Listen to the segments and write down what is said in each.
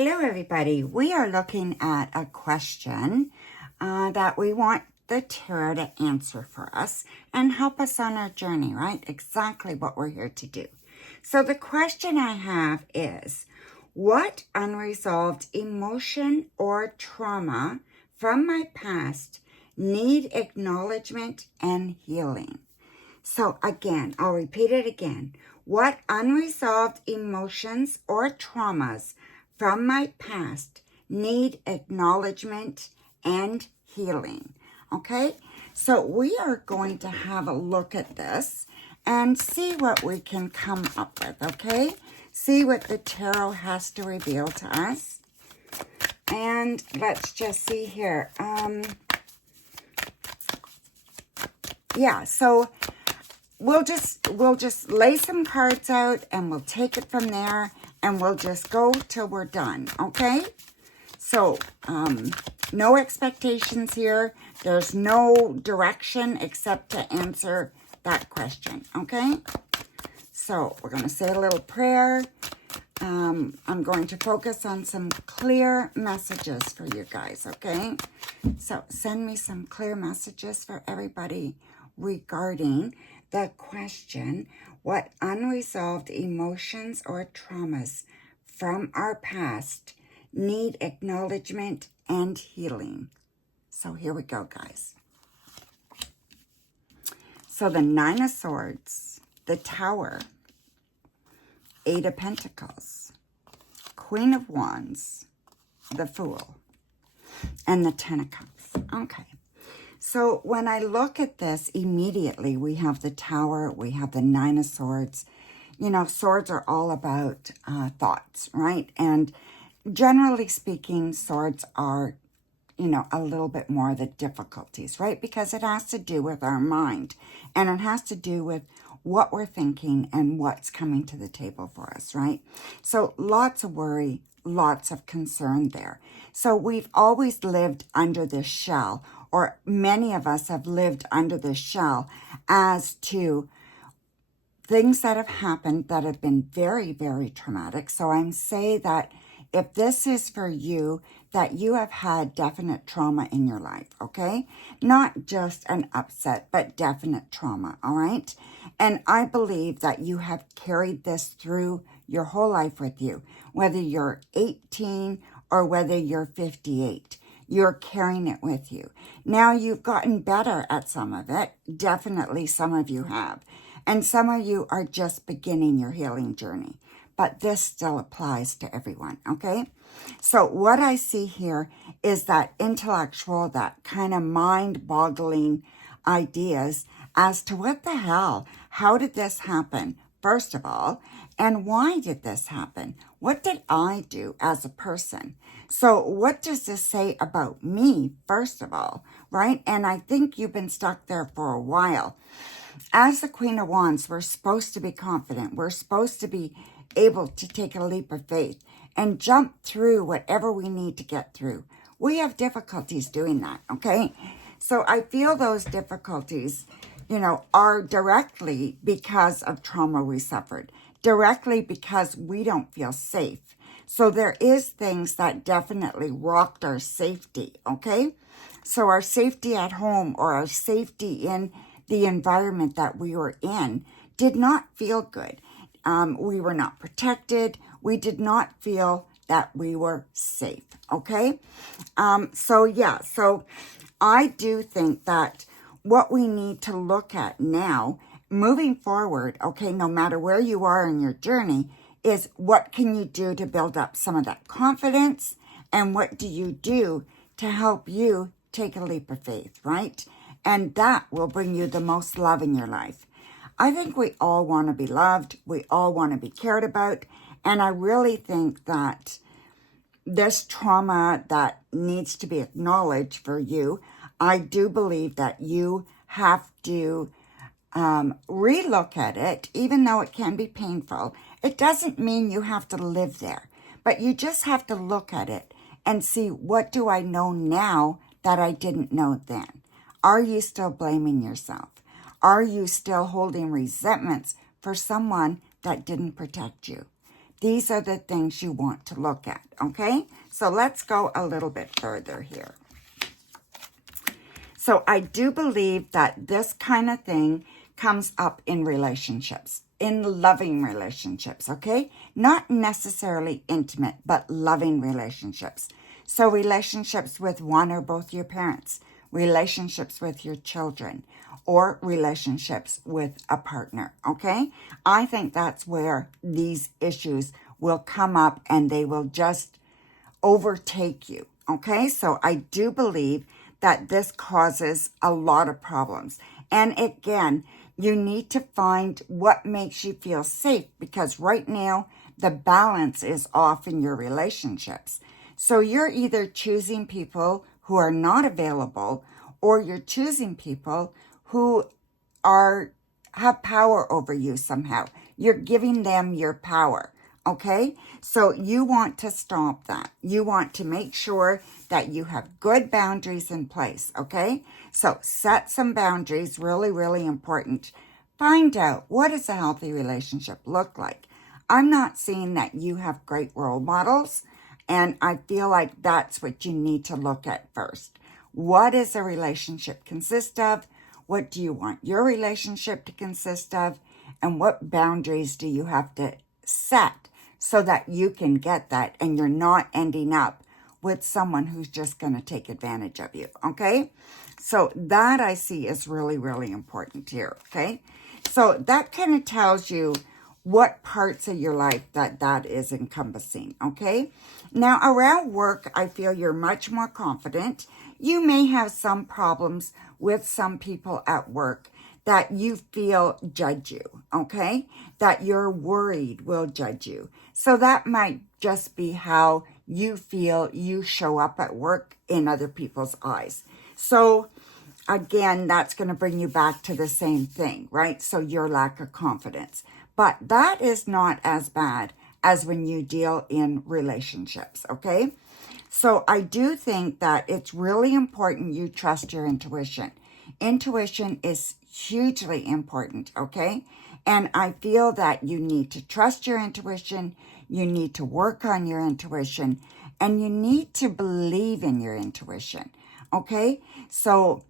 Hello, everybody. We are looking at a question that we want the tarot to answer for us and help us on our journey, right? Exactly what we're here to do. So the question I have is, what unresolved emotion or trauma from my past need acknowledgement and healing? So again, I'll repeat it again. What unresolved emotions or traumas from my past need acknowledgement and healing? Okay, so we are going to have a look at this and see what we can come up with, okay? See what the tarot has to reveal to us. And let's just see here. So we'll just lay some cards out and we'll take it from there and we'll just go till we're done, okay? So, no expectations here. There's no direction except to answer that question, okay? So, we're going to say a little prayer. I'm going to focus on some clear messages for you guys, okay? So, send me some clear messages for everybody regarding the question, what unresolved emotions or traumas from our past need acknowledgement and healing? So here we go, guys. So the Nine of Swords, the Tower, Eight of Pentacles, Queen of Wands, the Fool, and the Ten of Cups. Okay. So when I look at this, immediately we have the Tower, we have the Nine of Swords. You know, swords are all about thoughts, right? And generally speaking, swords are, you know, a little bit more the difficulties, right? Because it has to do with our mind. And it has to do with what we're thinking and what's coming to the table for us, right? So lots of worry, lots of concern there. So we've always lived under this shell, or many of us have lived under this shell as to things that have happened that have been very, very traumatic. So I'm saying that if this is for you, that you have had definite trauma in your life, okay? Not just an upset, but definite trauma, all right? And I believe that you have carried this through your whole life with you, whether you're 18 or whether you're 58. You're carrying it with you. Now you've gotten better at some of it. Definitely some of you have. And some of you are just beginning your healing journey. But this still applies to everyone, okay? So what I see here is that intellectual, that kind of mind-boggling ideas as to what the hell, how did this happen, first of all, and why did this happen? What did I do as a person? So what does this say about me, first of all, right? And I think you've been stuck there for a while. As the Queen of Wands, we're supposed to be confident. We're supposed to be able to take a leap of faith and jump through whatever we need to get through. We have difficulties doing that, okay? So I feel those difficulties, you know, are directly because of trauma we suffered, directly because we don't feel safe. So there is things that definitely rocked our safety, okay? So our safety at home or our safety in the environment that we were in did not feel good. We were not protected. We did not feel that we were safe, okay? So I do think that what we need to look at now, moving forward, okay, no matter where you are in your journey, is what can you do to build up some of that confidence, and what do you do to help you take a leap of faith, right? And that will bring you the most love in your life. I think we all want to be loved. We all want to be cared about. And I really think that this trauma that needs to be acknowledged for you, I do believe that you have to relook at it, even though it can be painful. It doesn't mean you have to live there, but you just have to look at it and see, what do I know now that I didn't know then? Are you still blaming yourself? Are you still holding resentments for someone that didn't protect you? these are the things you want to look at, okay? So let's go a little bit further here. So I do believe that this kind of thing comes up in relationships, in loving relationships, okay? Not necessarily intimate, but loving relationships. So relationships with one or both your parents, relationships with your children, or relationships with a partner, okay? I think that's where these issues will come up and they will just overtake you, okay? So I do believe that this causes a lot of problems. And again, you need to find what makes you feel safe, because right now the balance is off in your relationships. So you're either choosing people who are not available, or you're choosing people who have power over you somehow. You're giving them your power, okay? So you want to stop that. You want to make sure that you have good boundaries in place, okay? So set some boundaries, really, really important. Find out, what does a healthy relationship look like? I'm not seeing that you have great role models, and I feel like that's what you need to look at first. What does a relationship consist of? What do you want your relationship to consist of? And what boundaries do you have to set so that you can get that and you're not ending up with someone who's just going to take advantage of you, okay? So that I see is really, really important here, okay? So that kind of tells you what parts of your life that is encompassing, okay? Now, around work, I feel you're much more confident. You may have some problems with some people at work that you feel judge you, okay? That you're worried will judge you. So that might just be how you feel you show up at work in other people's eyes. So again, that's going to bring you back to the same thing, right? So your lack of confidence. But that is not as bad as when you deal in relationships, okay? So I do think that it's really important you trust your intuition. Intuition is hugely important, okay? And I feel that you need to trust your intuition, you need to work on your intuition, and you need to believe in your intuition, okay? So,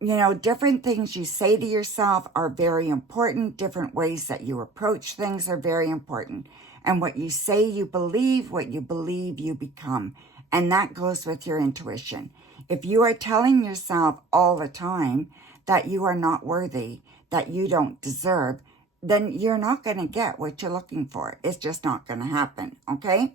you know, different things you say to yourself are very important. Different ways that you approach things are very important. And what you say you believe, what you believe you become. And that goes with your intuition. If you are telling yourself all the time that you are not worthy, that you don't deserve, then you're not going to get what you're looking for. It's just not going to happen, okay?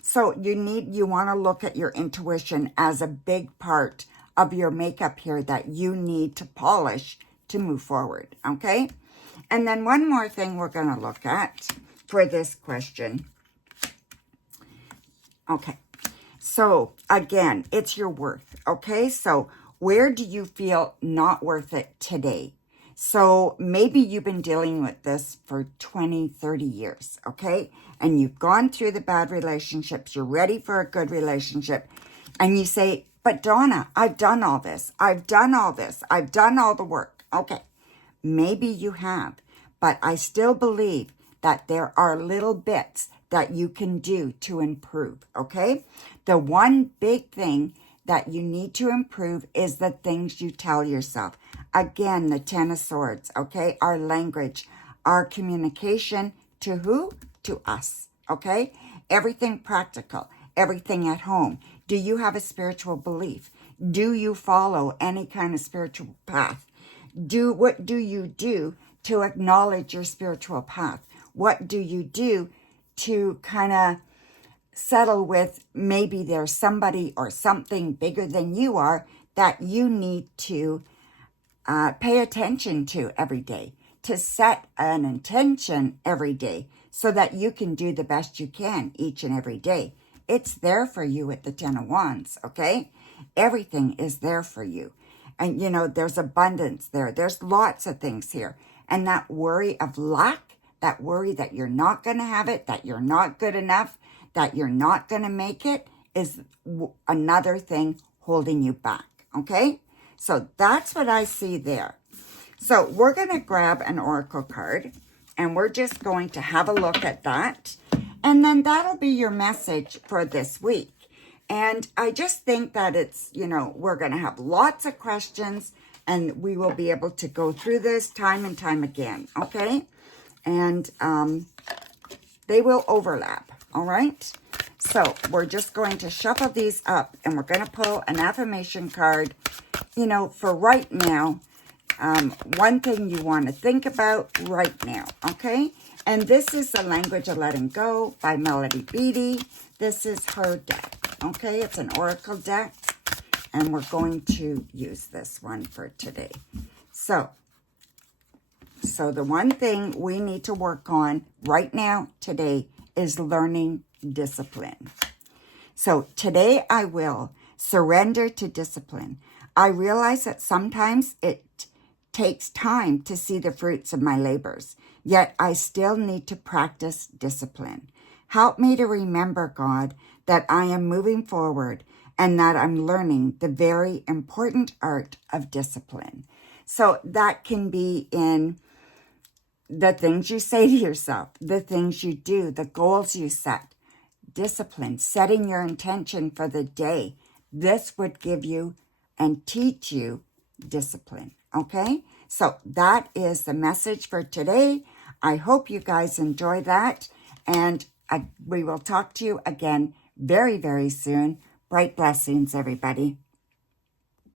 So you want to look at your intuition as a big part of your makeup here that you need to polish to move forward, okay? And then one more thing we're going to look at for this question. Okay, so again, it's your worth, okay? So where do you feel not worth it today? So maybe you've been dealing with this for 20, 30 years, okay? And you've gone through the bad relationships. You're ready for a good relationship. And you say, but Donna, I've done all this. I've done all this. I've done all the work. Okay, maybe you have. But I still believe that there are little bits that you can do to improve, okay? The one big thing that you need to improve is the things you tell yourself. Again, the 10 of Swords, okay? Our language, our communication to who? To us, okay? Everything practical, everything at home. Do you have a spiritual belief? Do you follow any kind of spiritual path? What do you do to acknowledge your spiritual path? What do you do to kind of settle with maybe there's somebody or something bigger than you are that you need to pay attention to every day, to set an intention every day so that you can do the best you can each and every day. It's there for you at the 10 of Wands, okay? Everything is there for you. And, you know, there's abundance there. There's lots of things here. And that worry of lack, that worry that you're not going to have it, that you're not good enough, that you're not going to make it is another thing holding you back, okay? So that's what I see there. So we're going to grab an oracle card, and we're just going to have a look at that. And then that'll be your message for this week. And I just think that it's, we're going to have lots of questions, and we will be able to go through this time and time again, okay? And they will overlap, all right? So we're just going to shuffle these up, and we're going to pull an affirmation card, for right now. One thing you want to think about right now, okay? And this is The Language of Letting Go by Melody Beattie. This is her deck, okay? It's an oracle deck, and we're going to use this one for today. So the one thing we need to work on right now, today, is learning discipline. So today I will surrender to discipline. I realize that sometimes it takes time to see the fruits of my labors, yet I still need to practice discipline. Help me to remember, God, that I am moving forward and that I'm learning the very important art of discipline. So that can be in the things you say to yourself, the things you do, the goals you set. Discipline, setting your intention for the day. This would give you and teach you discipline, okay? So that is the message for today. I hope you guys enjoy that, and we will talk to you again very, very soon. Bright blessings, everybody.